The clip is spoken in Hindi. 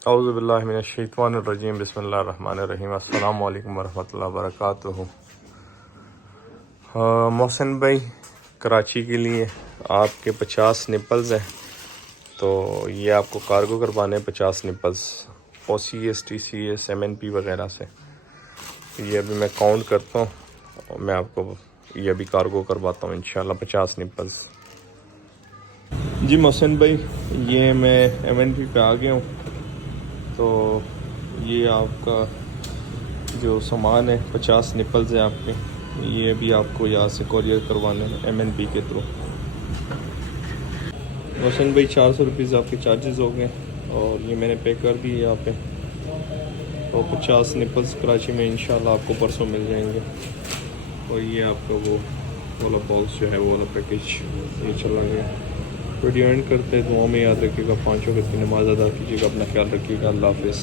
औज़ुबिल्लाहिमिनश्शैतानिर्रजीम बिस्मिल्लाहिर्रहमानिर्रहीम अस्सलामु अलैकुम वरहमतुल्लाहि वबरकातुहू। मोहसिन भाई, कराची के लिए आपके 50 निपल्स हैं, तो ये आपको कार्गो करवाने 50 निपल्स OCS TCS MNP वगैरह से। ये अभी मैं काउंट करता हूँ और मैं आपको ये अभी कार्गो करवाता हूँ इंशाल्लाह 50 निपल्स। जी मोहसिन भाई, ये मैं MNP पे आ गया हूँ। तो ये आपका जो सामान है 50 निपल्स हैं आपके, ये भी आपको यहाँ से कोरियर करवाने हैं MNP के थ्रू। मोहसिन भाई 400 रुपीज़ आपके चार्जेस हो गए और ये मैंने पे कर दिए यहाँ पे। तो 50 निपल्स कराची में इंशाल्लाह आपको परसों मिल जाएंगे। और ये आपका वो वाला बॉक्स जो है वो वाला पैकेज ये चला गया। वीडियो एंड करते हैं, दुआ में याद रखिएगा, 5 वक्त की नमाज़ अदा कीजिएगा, अपना ख्याल रखिएगा, अल्लाह हाफ़िज़।